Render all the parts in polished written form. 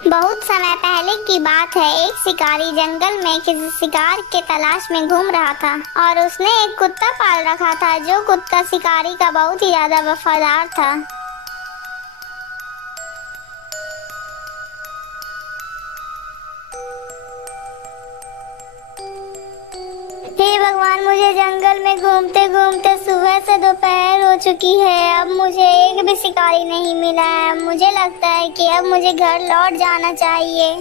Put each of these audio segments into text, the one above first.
बहुत समय पहले की बात है। एक शिकारी जंगल में किसी शिकार के तलाश में घूम रहा था और उसने एक कुत्ता पाल रखा था। जो कुत्ता शिकारी का बहुत ही ज्यादा वफादार था। हे भगवान, मुझे जंगल में घूमते घूमते सुबह से दोपहर हो चुकी है। अब मुझे एक भी शिकारी नहीं मिला है। मुझे लगता है कि अब मुझे घर लौट जाना चाहिए।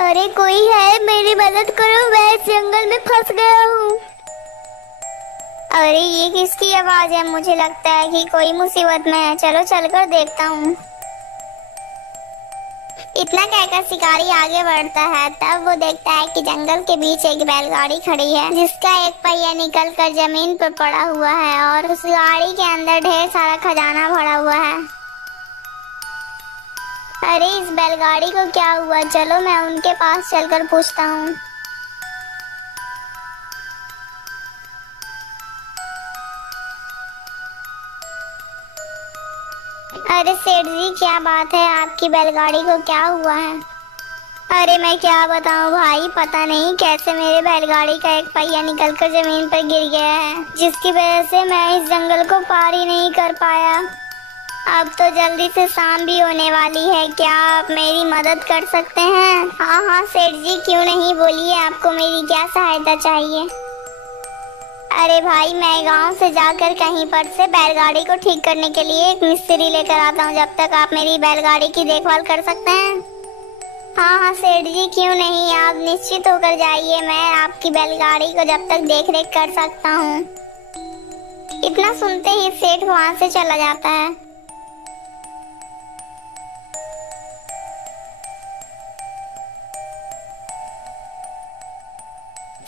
अरे कोई है, मेरी मदद करो, मैं इस जंगल में फंस गया हूँ। अरे ये किसकी आवाज है? मुझे लगता है कि कोई मुसीबत में है। चलो चलकर देखता हूँ। इतना कहकर शिकारी आगे बढ़ता है। तब वो देखता है कि जंगल के बीच एक बैलगाड़ी खड़ी है जिसका एक पहिया निकल कर जमीन पर पड़ा हुआ है और उस गाड़ी के अंदर ढेर सारा खजाना भरा हुआ है। अरे इस बैलगाड़ी को क्या हुआ? चलो मैं उनके पास चलकर पूछता हूँ। अरे सेठ जी, क्या बात है? आपकी बैलगाड़ी को क्या हुआ है? अरे मैं क्या बताऊं भाई, पता नहीं कैसे मेरे बैलगाड़ी का एक पहिया निकलकर जमीन पर गिर गया है, जिसकी वजह से मैं इस जंगल को पार ही नहीं कर पाया। अब तो जल्दी से शाम भी होने वाली है। क्या आप मेरी मदद कर सकते हैं? हाँ हाँ सेठ जी, क्यों नहीं, बोलिए आपको मेरी क्या सहायता चाहिए? अरे भाई, मैं गांव से जाकर कहीं पर से बैलगाड़ी को ठीक करने के लिए एक मिस्त्री लेकर आता हूँ। जब तक आप मेरी बैलगाड़ी की देखभाल कर सकते हैं। हाँ हाँ सेठ जी, क्यों नहीं, आप निश्चित होकर जाइए। मैं आपकी बैलगाड़ी को जब तक देख रेख कर सकता हूँ। इतना सुनते ही सेठ वहाँ से चला जाता है।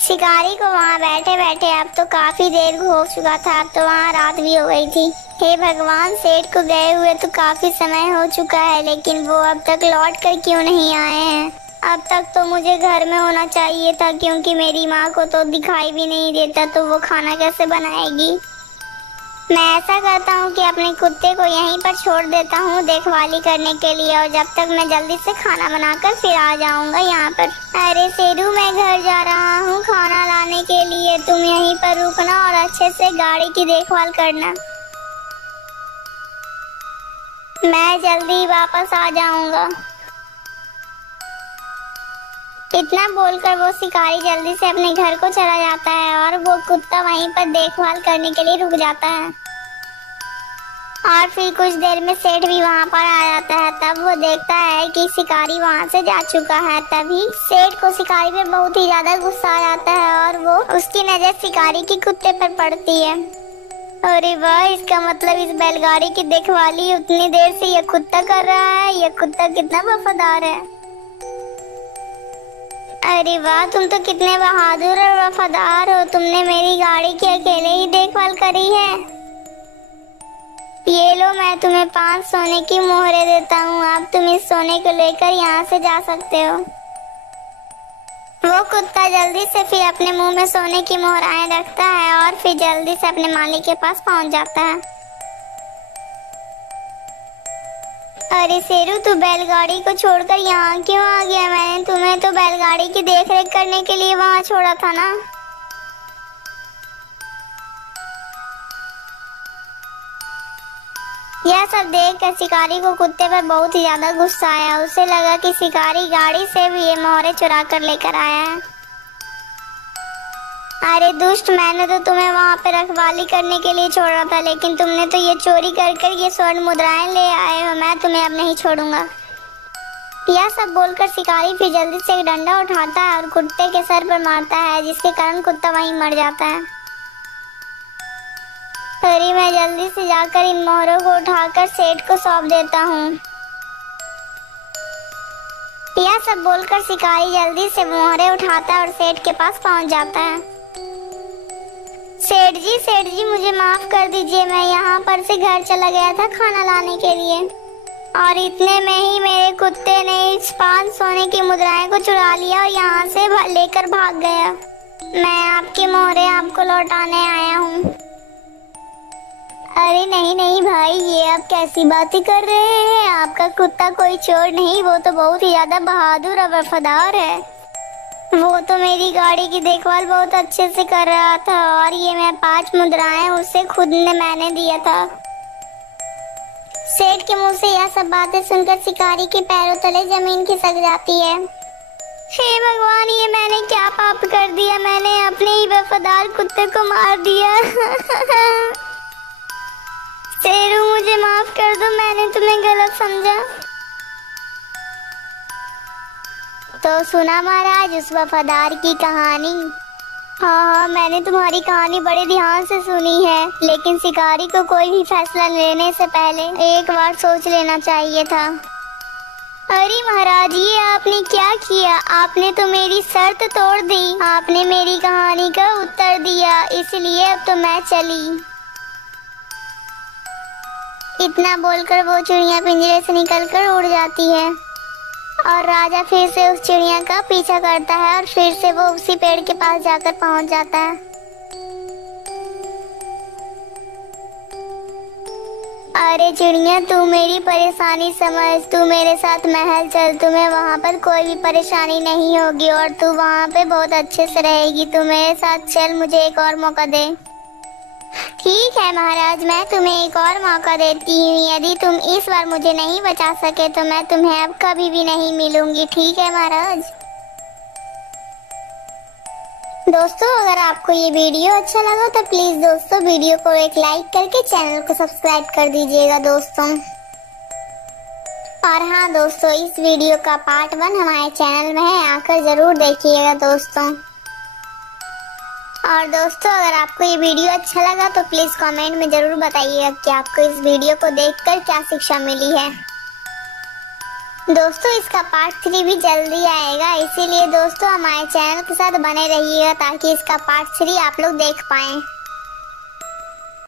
शिकारी को वहाँ बैठे बैठे अब तो काफी देर हो चुका था। अब तो वहाँ रात भी हो गई थी। हे भगवान, सेठ को गए हुए तो काफी समय हो चुका है, लेकिन वो अब तक लौट कर क्यों नहीं आए हैं? अब तक तो मुझे घर में होना चाहिए था, क्योंकि मेरी माँ को तो दिखाई भी नहीं देता, तो वो खाना कैसे बनाएगी? मैं ऐसा करता हूँ कि अपने कुत्ते को यहीं पर छोड़ देता हूँ देखभाली करने के लिए, और जब तक मैं जल्दी से खाना बनाकर फिर आ जाऊंगा यहाँ पर। अरे शेरू, मैं घर जा रहा हूँ खाना लाने के लिए। तुम यहीं पर रुकना और अच्छे से गाड़ी की देखभाल करना। मैं जल्दी वापस आ जाऊंगा। इतना बोलकर वो शिकारी जल्दी से अपने घर को चला जाता है और वो कुत्ता वहीं पर देखभाल करने के लिए रुक जाता है। और फिर कुछ देर में सेठ भी वहाँ पर आ जाता है। तब वो देखता है कि शिकारी वहाँ से जा चुका है। तभी सेठ को शिकारी पे बहुत ही ज्यादा गुस्सा आ जाता है और वो उसकी नजर शिकारी की कुत्ते पर पड़ती है। अरे वाह, इसका मतलब इस बैलगाड़ी की देखभाली उतनी देर से ये कुत्ता कर रहा है। ये कुत्ता कितना वफादार है। अरे वाह, तुम तो कितने बहादुर और वफादार हो। तुमने मेरी गाड़ी की अकेले ही देखभाल करी है। ये लो, मैं तुम्हें 5 सोने की मोहरें देता हूँ। अब तुम इस सोने को लेकर यहाँ से जा सकते हो। वो कुत्ता जल्दी से फिर अपने मुंह में सोने की मोहराएं रखता है और फिर जल्दी से अपने मालिक के पास पहुँच जाता है। अरे शेरू, तू बैलगाड़ी को छोड़कर यहाँ क्यों आ गया? मैंने तुम्हें तो बैलगाड़ी की देखरेख करने के लिए वहाँ छोड़ा था ना। यह सब देखकर शिकारी को कुत्ते पर बहुत ही ज्यादा गुस्सा आया। उसे लगा कि शिकारी गाड़ी से भी ये मोहरें चुरा कर लेकर आया है। अरे दुष्ट, मैंने तो तुम्हें वहाँ पे रखवाली करने के लिए छोड़ा था, लेकिन तुमने तो ये चोरी कर कर ये स्वर्ण मुद्राएं ले आए हो। मैं तुम्हें अब नहीं छोड़ूंगा। यह सब बोलकर शिकारी फिर जल्दी से एक डंडा उठाता है और कुत्ते के सर पर मारता है, जिसके कारण कुत्ता वहीं मर जाता है। अरे मैं जल्दी से जाकर इन मोहरों को उठाकर सेठ को सौंप देता हूँ। यह सब बोलकर शिकारी जल्दी से मोहरें उठाता है और सेठ के पास पहुँच जाता है। सेठ जी, मुझे माफ कर दीजिए। मैं यहाँ पर से घर चला गया था खाना लाने के लिए, और इतने में ही मेरे कुत्ते ने इस 5 सोने की मुद्राएं को चुरा लिया और यहाँ से लेकर भाग गया। मैं आपके मोहरे आपको लौटाने आया हूँ। अरे नहीं नहीं भाई, ये आप कैसी बातें कर रहे हैं? आपका कुत्ता कोई चोर नहीं, वो तो बहुत ही ज्यादा बहादुर और वफादार है। वो तो मेरी गाड़ी की देखभाल बहुत अच्छे से कर रहा था और ये मैं 5 मुद्राएं उसे खुद ने मैंने दिया था। सेठ के मुंह से यह सब बातें सुनकर शिकारी के पैरों तले जमीन खिसक जाती है। हे भगवान, ये मैंने क्या पाप कर दिया? मैंने अपने ही वफादार कुत्ते को मार दिया। शेरू, मुझे माफ कर दो, मैंने तुम्हें गलत समझा। तो सुना महाराज उस वफादार की कहानी? हाँ, मैंने तुम्हारी कहानी बड़े ध्यान से सुनी है, लेकिन शिकारी को कोई भी फैसला लेने से पहले एक बार सोच लेना चाहिए था। अरे महाराज, ये आपने क्या किया? आपने तो मेरी शर्त तोड़ दी। आपने मेरी कहानी का उत्तर दिया, इसलिए अब तो मैं चली। इतना बोलकर वो चिड़िया पिंजरे से निकलकर उड़ जाती है और राजा फिर से उस चिड़िया का पीछा करता है और फिर से वो उसी पेड़ के पास जाकर पहुंच जाता है। अरे चिड़िया, तू मेरी परेशानी समझ, तू मेरे साथ महल चल, तुम्हें वहाँ पर कोई भी परेशानी नहीं होगी और तू वहाँ पे बहुत अच्छे से रहेगी। तू मेरे साथ चल, मुझे एक और मौका दे। ठीक है महाराज, मैं तुम्हें एक और मौका देती हूँ। यदि तुम इस बार मुझे नहीं बचा सके तो मैं तुम्हें अब कभी भी नहीं मिलूंगी। ठीक है महाराज? दोस्तों, अगर आपको ये वीडियो अच्छा लगा तो प्लीज दोस्तों वीडियो को एक लाइक करके चैनल को सब्सक्राइब कर दीजिएगा दोस्तों। और हाँ दोस्तों, इस वीडियो का पार्ट 1 हमारे चैनल में है, आकर जरूर देखिएगा दोस्तों। और दोस्तों, अगर आपको ये वीडियो अच्छा लगा तो प्लीज कमेंट में जरूर बताइएगा कि आपको इस वीडियो को देखकर क्या शिक्षा मिली है। दोस्तों, इसका पार्ट 3 भी जल्दी आएगा, इसीलिए दोस्तों हमारे चैनल के साथ बने रहिएगा ताकि इसका पार्ट 3 आप लोग देख पाएं।